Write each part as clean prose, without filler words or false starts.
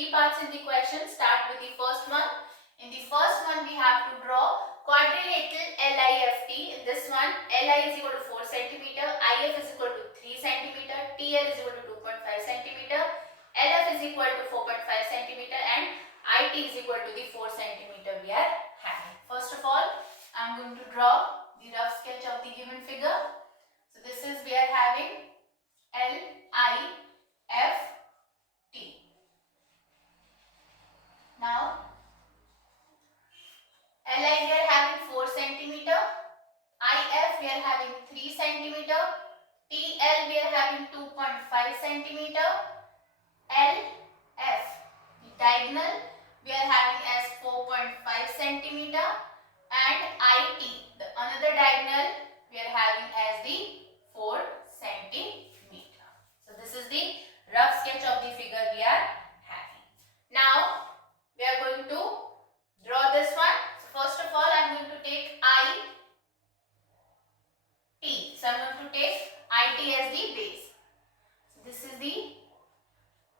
three parts in the question. Start with the first one. In the first one, we have to draw quadrilateral LIFT. In this one, LI is equal to 4 cm, IF is equal to 3 cm, TL is equal to 2.5 cm, LF is equal to 4.5 cm, and IT is equal to the 4 cm we are having. First of all, I am going to draw the rough sketch of the given figure. So this is we are having LIFT. Now LI we are having 4 cm, IF we are having 3 cm, TL we are having 2.5 cm, LF the diagonal we are having as 4.5 cm, and IT the another diagonal we are having as the 4 cm. So this is the rough sketch of the figure we are having. Now we are going to draw this one. So first of all, I am going to take IT. So I am going to take IT as the base. So this is the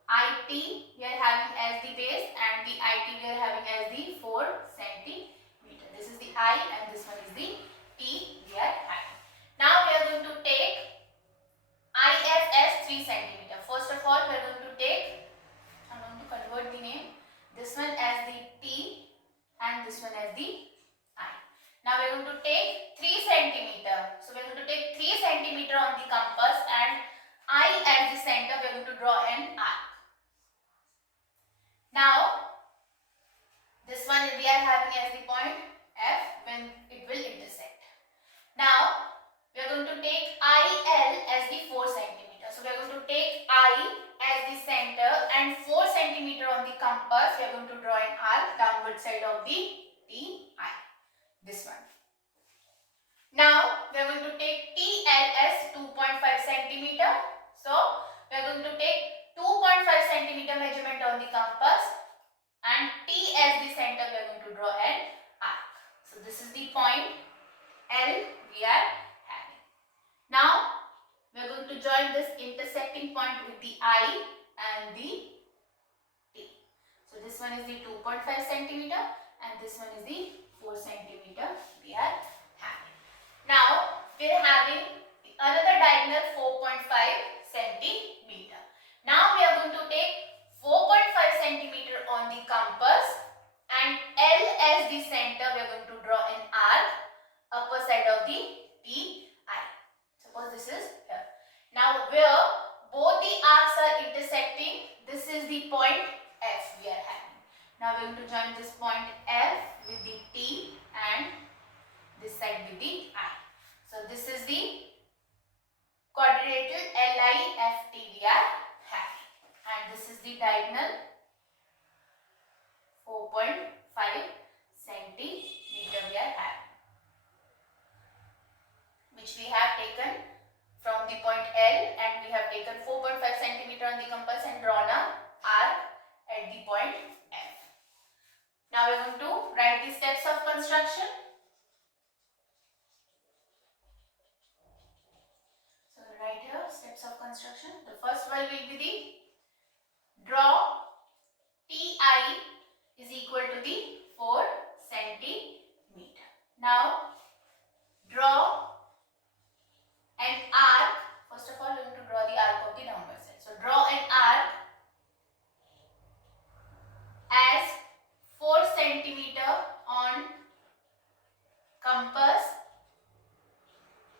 IT we are having as the base, and the IT we are having as the 4 cm. This is the I and this one is the T we are having. Now we are going to take IF as 3 cm. First of all, we are going to take, I am going to convert the name, this one as the T and this one as the I. Now we are going to take 3 cm. So we are going to take 3 cm on the compass, and I as the center we are going to draw an arc. Now this one we are having as the point F when it will intersect. Now we are going to take IL as the 4 cm. So we are going to take I as the center and 4 cm on the compass. We are going to draw an arc downward side of the TI. This one. Now we are going to take TL as 2.5 cm. So we are going to take 2.5 cm measurement on the compass, and T as the center we are going to draw an arc. So this is the point L we are having. Now we are going to join this intersecting point with the I and the T. So this one is the 2.5 cm and this one is the 4 cm we are having. Now we are having another diagonal 4.5 cm. Now we are going to take 4.5 cm on the compass, and L as the center we are going to draw an arc upper side of the TI. Suppose this is here. Now where both the arcs are intersecting, this is the point F we are having. Now we are going to join this point F with the T and this side with the I. So this is the quadrilateral LIFT we are having, and this is the diagonal 4.5 cm we are having, which we have taken from the point L, and we have taken 4.5 cm on the compass and drawn a arc at the point F. Now we are going to write the steps of construction. So right here, steps of construction. The first one will be the draw TI is equal to the 4 cm. Now draw an arc. First of all, we are going to draw the arc of the downward side. So draw an arc as 4 cm on compass,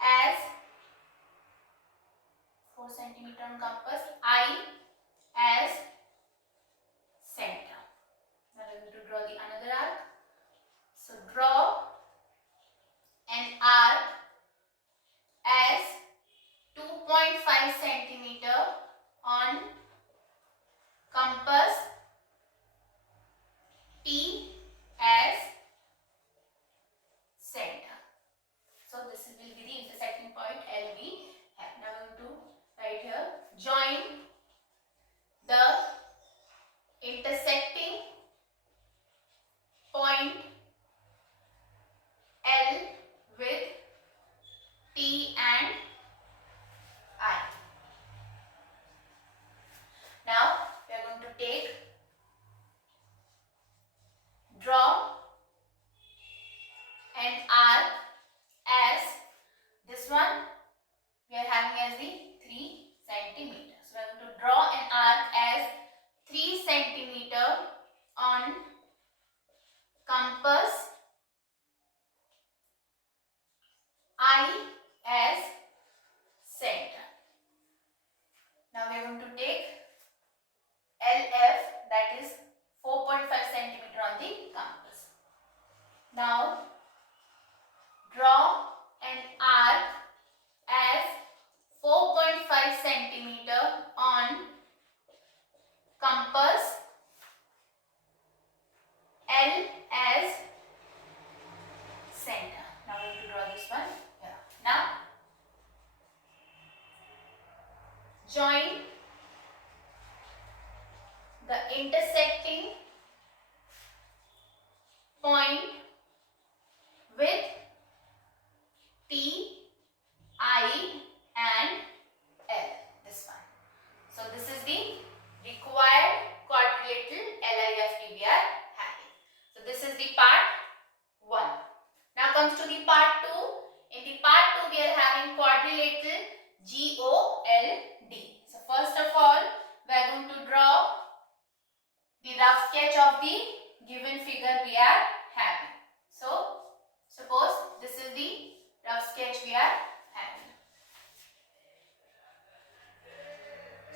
as 4 cm on compass, I intersecting point with T, I and L. This one. So this is the required quadrilateral LIFT we are having. So this is the part 1. Now comes to the part 2. In the part 2 we are having quadrilateral GOLD. So first of all we are going to draw the rough sketch of the given figure we are having. So suppose this is the rough sketch we are having.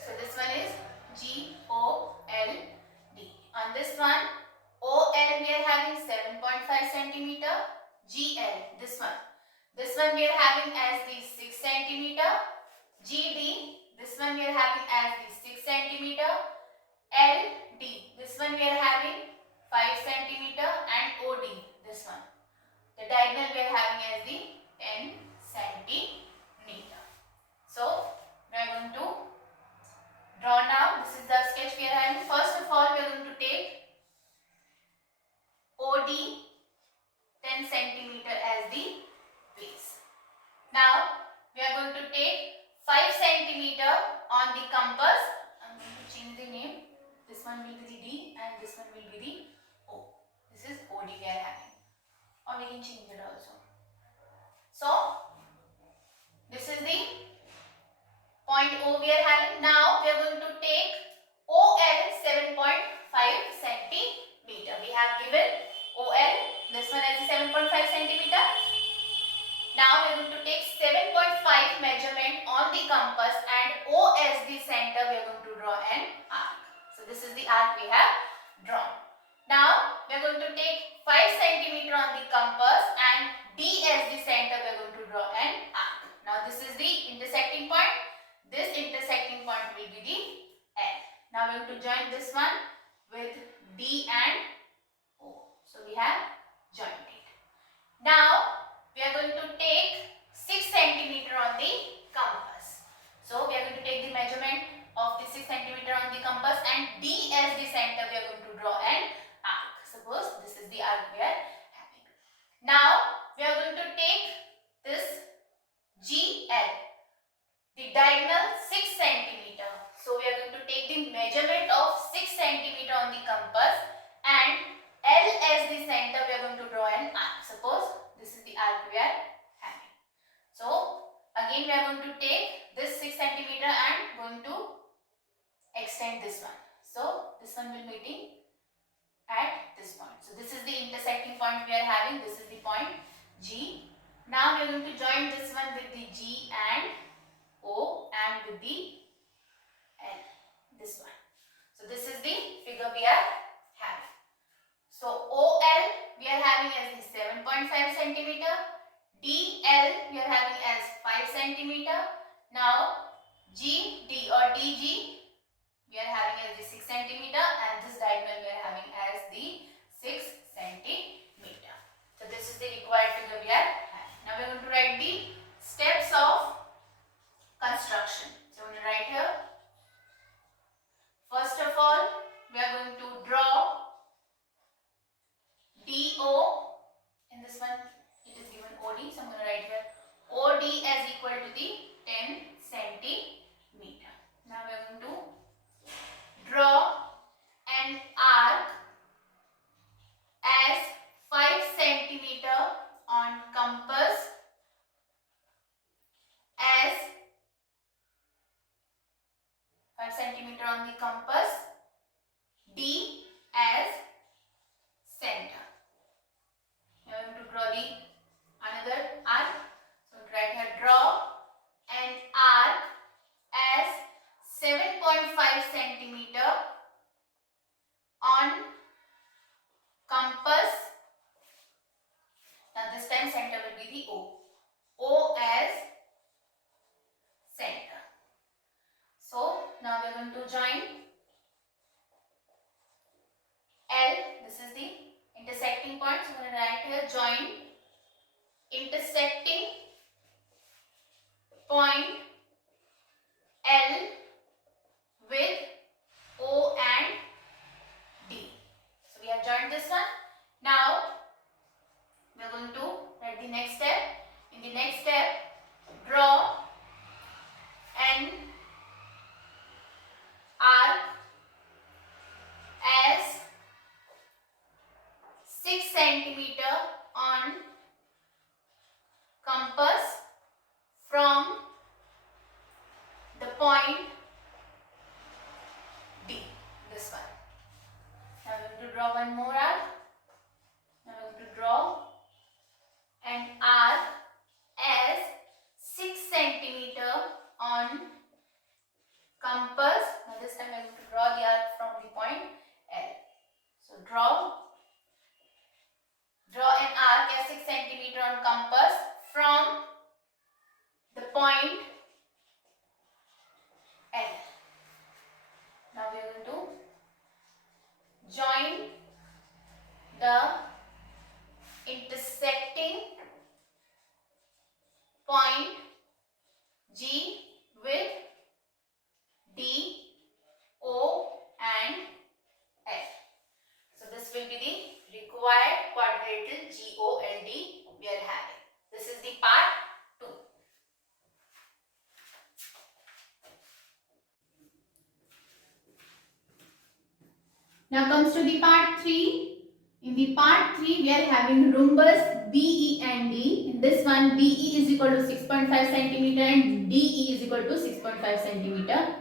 So this one is GOLD. On this one, OL we are having 7.5 centimeter. GL, this one we are having as the 6 centimeter. GD, this one we are having as the 6 centimeter. LD, this one we are having 5 centimeter, and OD, this one. The diagonal we are having as the 10 centimeter. So we are going to draw now. This is the sketch we are having. First of all, we are going to take OD 10 centimeter as the base. Now we are going to take 5 centimeter on the compass. I am going to change the name. This one will be the D and this one will be the O. This is OD we are having. Or we can change it also. So this is the point O we are having. Now we are going to take OL 7.5 centimeter. We have given OL, this one as 7.5 centimeter. Now we are going to take 7.5 measurement on the compass, and O as the center we are going to draw an arc. So this is the arc we have drawn. Now we are going to take 5 centimeter on the compass and D as the center we are going to draw an arc. Now this is the intersecting point. This intersecting point will be the L. Now we are going to join this one with D and O. So we have joined it. Now we are going to take 6 centimeter on the compass. So we are going to take the measurement of the 6 centimeter on the compass and D as the center we are going to draw an arc. Suppose this is the arc we are having. Now we are going to take this GL, the diagonal 6 centimeter. So we are going to take the measurement of 6 centimeter on the compass and L as the center we are going to draw an arc. Suppose this is the arc we are having. So again we are going to take this 6 centimeter and going to extend this one. So this one will meeting at this point. So this is the intersecting point we are having. This is the point G. Now we are going to join this one with the G and O and with the L. This one. So this is the figure we are having. So OL we are having as the 7.5 centimeter. DL we are having as 5 centimeter. Now GD or DG we are having as the 6 centimeter, and this diagonal we are having as the 6 centimeter. So this is the required figure we are having. Now we are going to write the steps of construction. So we are going to write here. First of all, we are going to draw DO. In this one it is given OD, so I am going to write here OD as equal to the 10 centimeter. Now we are going to draw an arc as 5 centimeter on compass, as 5 centimeter on the compass, D as center. Now I am going to draw the another arc. So right here, draw an arc as 7.5 centimeter on compass. Now this time center will be the O. O as center. So now we are going to join L. This is the intersecting point. So we are going to write here join intersecting point L with draw the arc from the point L. So draw an arc as 6 centimeter on compass from the point L. Now we are going to join the intersecting point G with D, O and F. So this will be the required quadrilateral GOLD we are having. This is the part 2. Now comes to the part 3. In the part 3, we are having rhombus BE and D. In this one, BE is equal to 6.5 centimeter and DE is equal to 6.5 centimeter.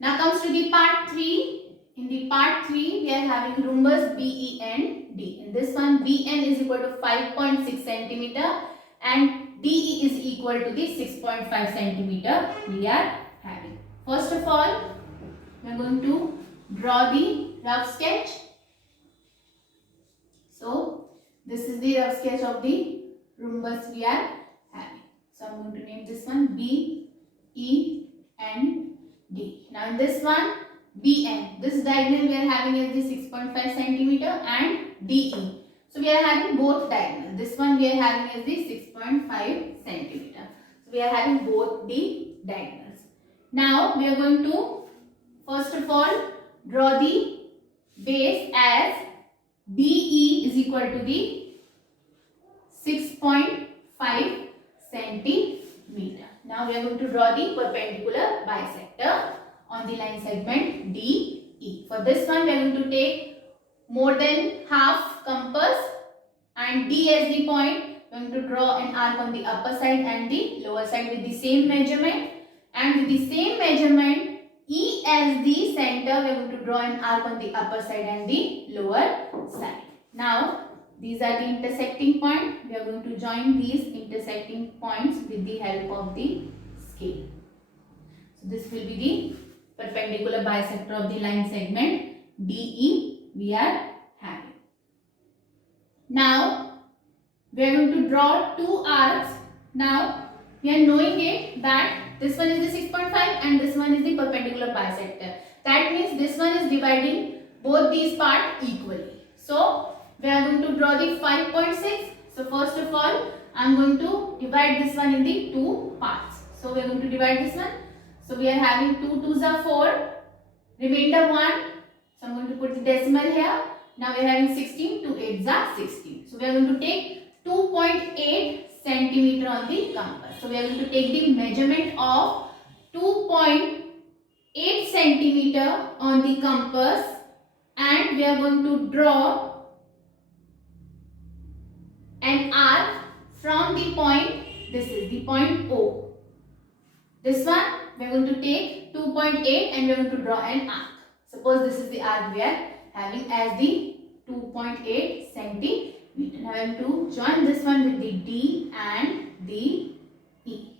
Now comes to the part 3. In the part 3, we are having rhombus BE and D. In this one, BN is equal to 5.6 centimeter and DE is equal to the 6.5 centimeter we are having. First of all, we are going to draw the rough sketch. So this is the rough sketch of the rhombus we are having. So I am going to name this one B, E and D. Now in this one BN, this diagonal we are having is the 6.5 centimeter and DE. So we are having both diagonals. This one we are having is the 6.5 centimeter. So we are having both the diagonals. Now we are going to first of all draw the base as BE is equal to the 6.5 centimeter. Now we are going to draw the perpendicular bisector on the line segment DE. For this one we are going to take more than half compass and D as the point. We are going to draw an arc on the upper side and the lower side with the same measurement, and with the same measurement E as the center, we are going to draw an arc on the upper side and the lower side. Now, these are the intersecting points. We are going to join these intersecting points with the help of the scale. So, this will be the perpendicular bisector of the line segment DE we are having. Now, we are going to draw two arcs. Now, we are knowing it that this one is the 6.5 and this one is the perpendicular bisector. That means this one is dividing both these parts equally. So, we are going to draw the 5.6. So, first of all, I am going to divide this one in the two parts. So, we are going to divide this one. So, we are having 2 2s are 4, remainder 1. So, I am going to put the decimal here. Now, we are having 16, 2 8s are 16. So, we are going to take 2.8 centimeter on the compass. So we are going to take the measurement of 2.8 centimeter on the compass and we are going to draw an arc from the point, this is the point O. This one we are going to take 2.8 and we are going to draw an arc. Suppose this is the arc we are having as the 2.8 centimeter. Now I am to join this one with the D and the E.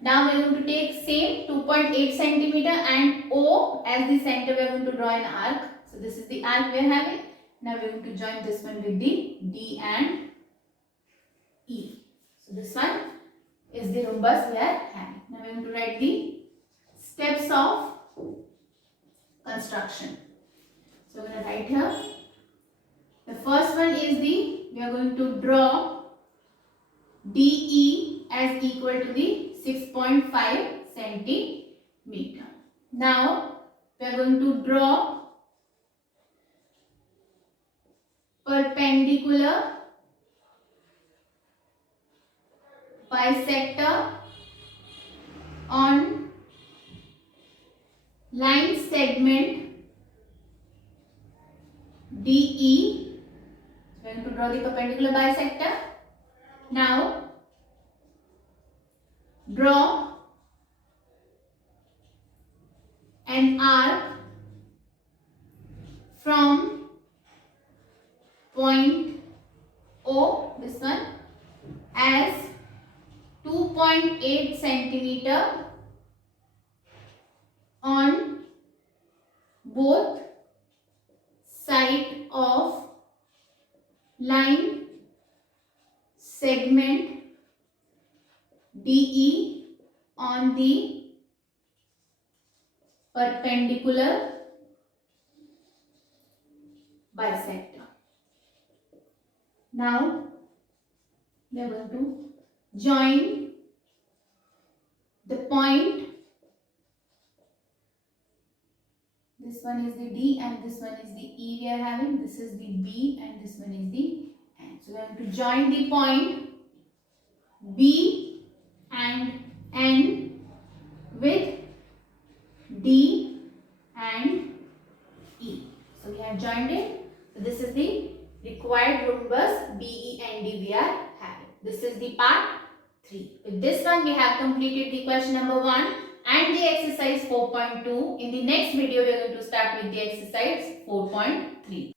Now we are going to take same 2.8 centimeter and O as the center. We are going to draw an arc. So this is the arc we are having. Now we are going to join this one with the D and E. So this one is the rhombus we are having. Now we are going to write the steps of construction. So we are going to write here. The first one is we are going to draw DE as equal to the 6.5 centimeter. Now we are going to draw perpendicular bisector on line segment DE. We are going to draw the perpendicular bisector. Now draw an arc from point O, this one, as 2.8 centimeter on both side of line segment DE on the perpendicular bisector. Now we are going to join the point. This one is the D and this one is the E we are having. This is the B and this one is the N. So we are going to join the point B and N with D and E. So we have joined it. So this is the required rhombus BE and D we are having. This is the part 3. With this one we have completed the question number 1 and the exercise 4.2. In the next video we are going to start with the exercise 4.3.